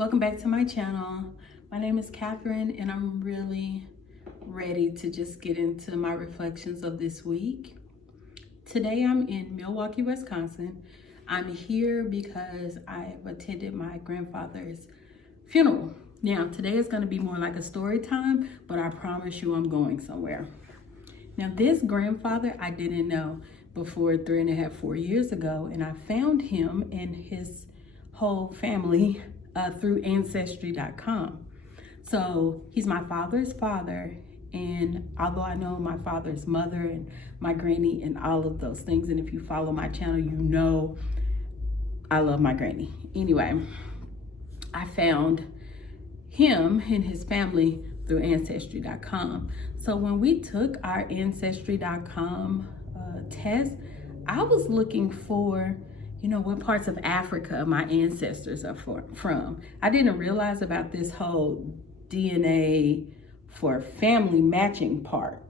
Welcome back to my channel. My name is Catherine and I'm really ready to just get into my reflections of this week. Today I'm in Milwaukee, Wisconsin. I'm here because I've attended my grandfather's funeral. Now today is going to be more like a story time, but I promise you I'm going somewhere. Now this grandfather I didn't know before 3.5, 4 years ago, and I found him and his whole family through ancestry.com. So he's my father's father, and although I know my father's mother and my granny and all of those things, and if you follow my channel, you know I love my granny. Anyway, I found him and his family through ancestry.com. So when we took our ancestry.com test, I was looking for what parts of Africa my ancestors are from. I didn't realize about this whole DNA for family matching part.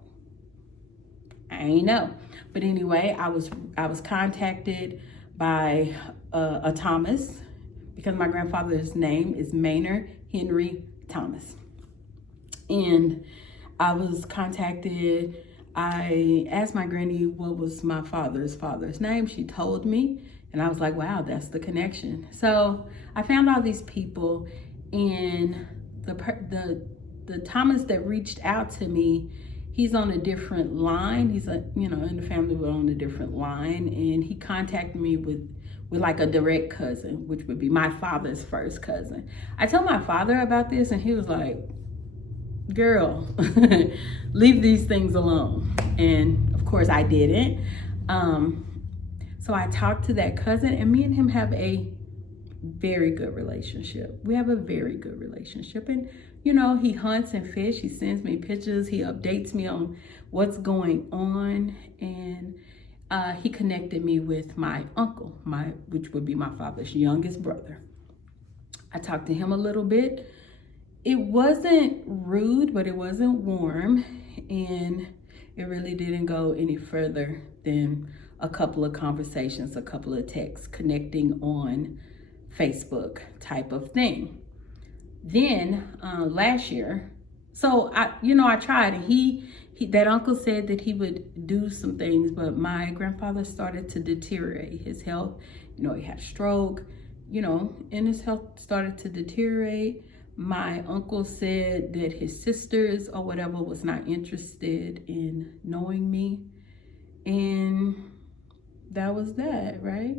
I ain't know. But anyway, I was contacted by a Thomas, because my grandfather's name is Maynard Henry Thomas. And I was contacted. I asked my granny what was my father's name. She told me. And I was like, wow, that's the connection. So I found all these people, and the Thomas that reached out to me, he's on a different line. He's in the family, we're on a different line. And he contacted me with like a direct cousin, which would be my father's first cousin. I told my father about this and he was like, girl, leave these things alone. And of course I didn't. So I talked to that cousin, and me and him have a very good relationship. We have a very good relationship. And, he hunts and fish. He sends me pictures. He updates me on what's going on. And he connected me with my uncle, which would be my father's youngest brother. I talked to him a little bit. It wasn't rude, but it wasn't warm. And it really didn't go any further than a couple of conversations, a couple of texts, connecting on Facebook type of thing. Then last year, so I tried, and he that uncle said that he would do some things, but my grandfather started to deteriorate. His health, he had stroke, and his health started to deteriorate. My uncle said that his sisters or whatever was not interested in knowing me, and that was that, right?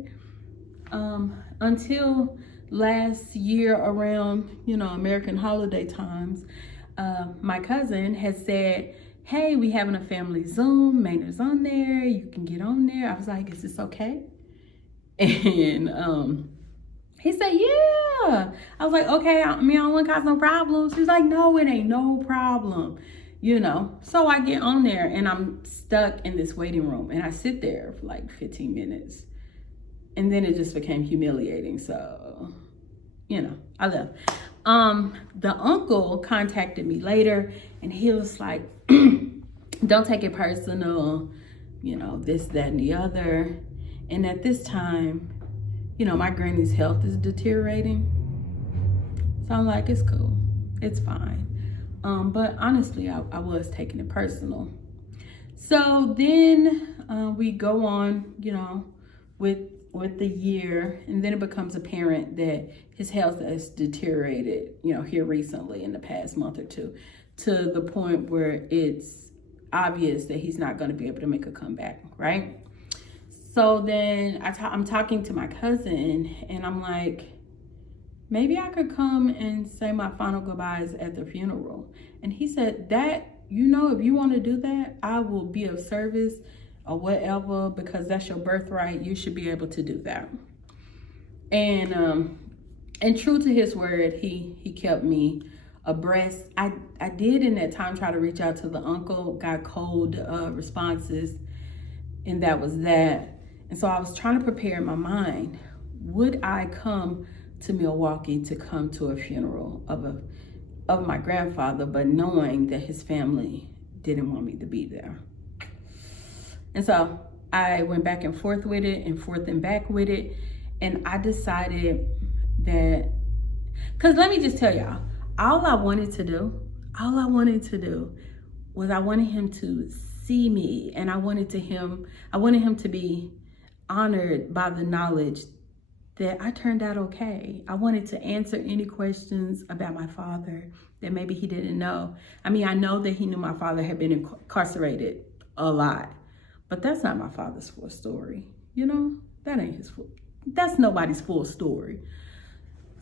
Until last year around, American holiday times, my cousin had said, hey, we having a family Zoom, Maynard's on there, you can get on there. I was like, is this okay? And he said, yeah. I was like, okay, I don't want to cause no problems. He's like, no, it ain't no problem. So I get on there and I'm stuck in this waiting room, and I sit there for like 15 minutes, and then it just became humiliating. So, I left. The uncle contacted me later, and he was like, don't take it personal, this, that, and the other. And at this time, my granny's health is deteriorating. So I'm like, it's cool. It's fine. But honestly, I was taking it personal. So then we go on, with the year, and then it becomes apparent that his health has deteriorated, here recently in the past month or two, to the point where it's obvious that he's not going to be able to make a comeback, right? So then I'm talking to my cousin, and I'm like, maybe I could come and say my final goodbyes at the funeral. And he said that, if you want to do that, I will be of service or whatever, because that's your birthright. You should be able to do that. And true to his word, he kept me abreast. I did in that time try to reach out to the uncle, got cold responses, and that was that. And so I was trying to prepare in my mind, would I come to Milwaukee to come to a funeral of my grandfather, but knowing that his family didn't want me to be there. And so I went back and forth with it, and forth and back with it, and I decided that Because let me just tell y'all, all I wanted to do was I wanted him to see me, and I wanted him to be honored by the knowledge that I turned out okay. I wanted to answer any questions about my father that maybe he didn't know. I mean, I know that he knew my father had been incarcerated a lot, but that's not my father's full story. You know, that's nobody's full story.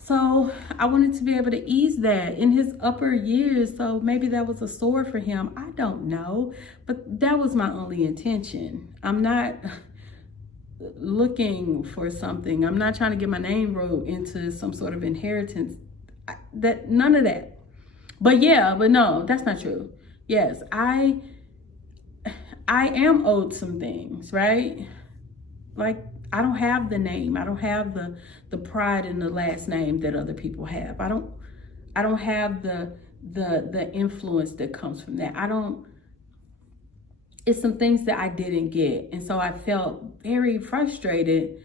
So I wanted to be able to ease that in his upper years. So maybe that was a sore for him. I don't know, but that was my only intention. I'm not looking for something. I'm not trying to get my name wrote into some sort of inheritance. None of that. But no, that's not true. Yes, I am owed some things, right? Like, I don't have the name. I don't have the pride in the last name that other people have. I don't have the influence that comes from that. It's some things that I didn't get. And so I felt very frustrated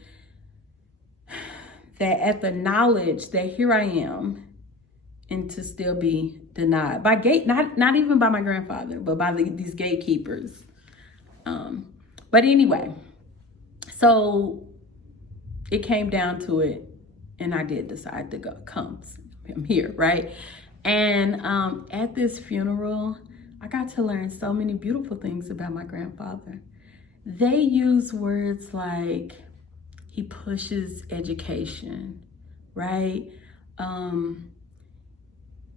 that at the knowledge that here I am, and to still be denied by not even by my grandfather, but by these gatekeepers. But anyway, so it came down to it, and I did decide to come. I'm here, right? And at this funeral, I got to learn so many beautiful things about my grandfather. They use words like he pushes education, right?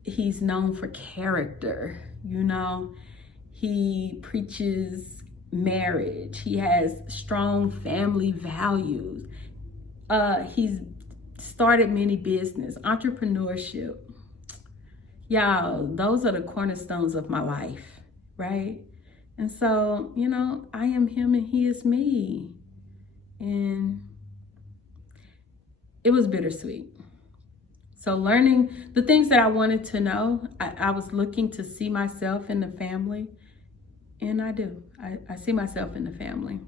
He's known for character, you know. He preaches marriage. He has strong family values. He's started many business, entrepreneurship. Y'all, those are the cornerstones of my life, right? And so, you know, I am him and he is me. And it was bittersweet. So learning the things that I wanted to know, I was looking to see myself in the family. And I do. I see myself in the family.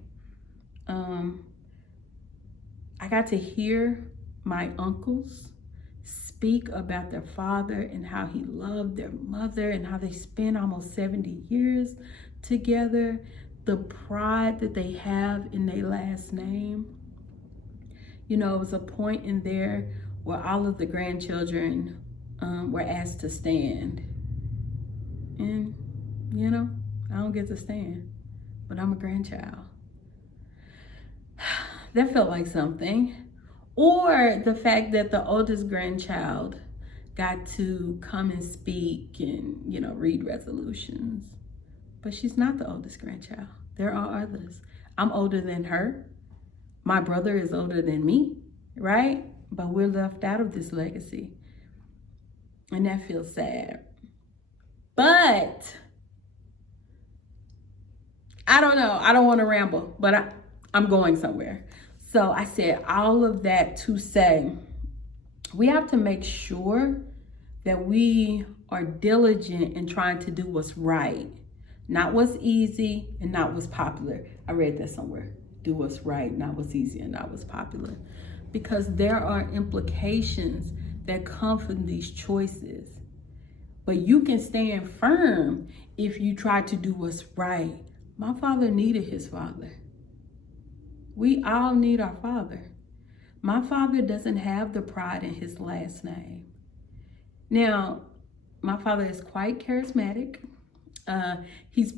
I got to hear my uncles speak about their father and how he loved their mother and how they spent almost 70 years together. The pride that they have in their last name. You know, it was a point in there where all of the grandchildren were asked to stand. And, you know, I don't get to stand, but I'm a grandchild. That felt like something. Or the fact that the oldest grandchild got to come and speak and, you know, read resolutions. But she's not the oldest grandchild. There are others. I'm older than her. My brother is older than me, right? But we're left out of this legacy. And that feels sad. But I don't know. I don't want to ramble, but I'm going somewhere. So I said all of that to say, we have to make sure that we are diligent in trying to do what's right, not what's easy and not what's popular. I read that somewhere. Do what's right, not what's easy and not what's popular. Because there are implications that come from these choices. But you can stand firm if you try to do what's right. My father needed his father. We all need our father. My father doesn't have the pride in his last name. Now, my father is quite charismatic. He's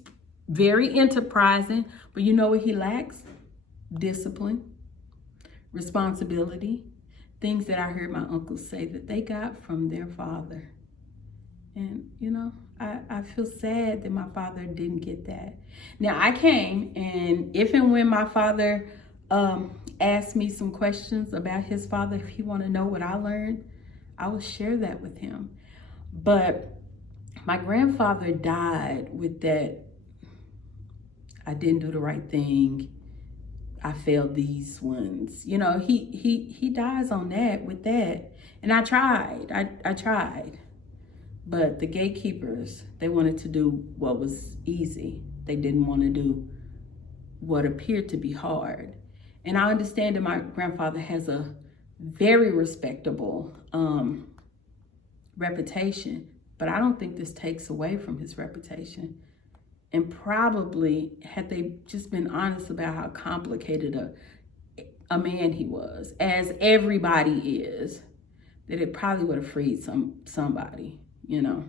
very enterprising, but you know what he lacks? Discipline, responsibility, things that I heard my uncles say that they got from their father. And, you know, I feel sad that my father didn't get that. Now, I came, and if and when my father asked me some questions about his father, if he want to know what I learned, I will share that with him. But my grandfather died with that, I didn't do the right thing, I failed these ones. You know, he dies on that, with that. And I tried, I tried. But the gatekeepers, they wanted to do what was easy. They didn't want to do what appeared to be hard. And I understand that my grandfather has a very respectable reputation, but I don't think this takes away from his reputation. And probably, had they just been honest about how complicated a man he was, as everybody is, that it probably would have freed somebody, you know.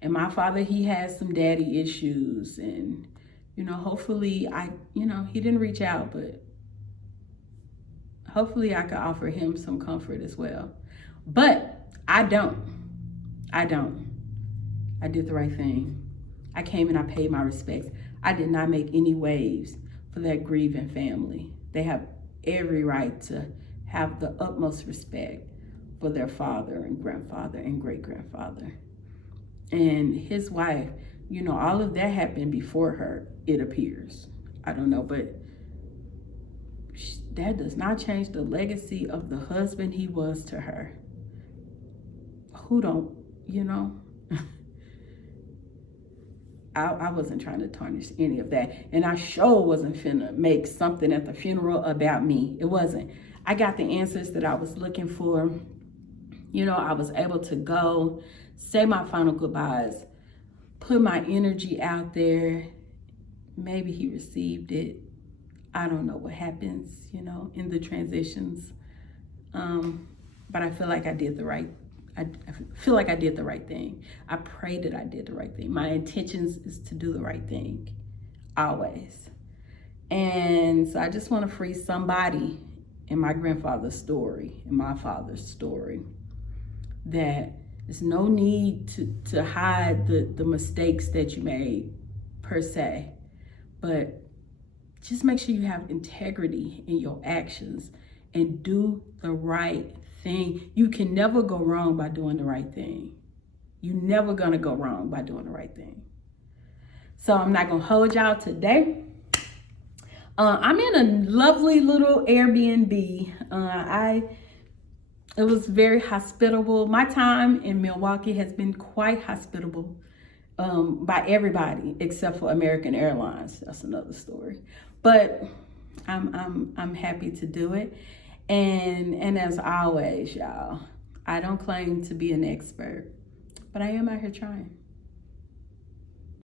And my father, he has some daddy issues, and, you know, hopefully he didn't reach out, but hopefully I could offer him some comfort as well. But I don't. I did the right thing. I came and I paid my respects. I did not make any waves for that grieving family. They have every right to have the utmost respect for their father and grandfather and great-grandfather. And his wife, you know, all of that happened before her, it appears. I don't know, but that does not change the legacy of the husband he was to her. Who don't, you know? I wasn't trying to tarnish any of that. And I sure wasn't finna make something at the funeral about me. It wasn't. I got the answers that I was looking for. You know, I was able to go, say my final goodbyes, put my energy out there. Maybe he received it. I don't know what happens, you know, in the transitions. But I feel like I did the right thing. I pray that I did the right thing. My intentions is to do the right thing, always. And so I just want to free somebody in my grandfather's story, in my father's story, that there's no need to hide the mistakes that you made, per se. But just make sure you have integrity in your actions and do the right thing. You can never go wrong by doing the right thing. You're never gonna go wrong by doing the right thing. So I'm not gonna hold y'all today. I'm in a lovely little Airbnb. It was very hospitable. My time in Milwaukee has been quite hospitable by everybody except for American Airlines. That's another story. But I'm happy to do it. And as always, y'all, I don't claim to be an expert, but I am out here trying.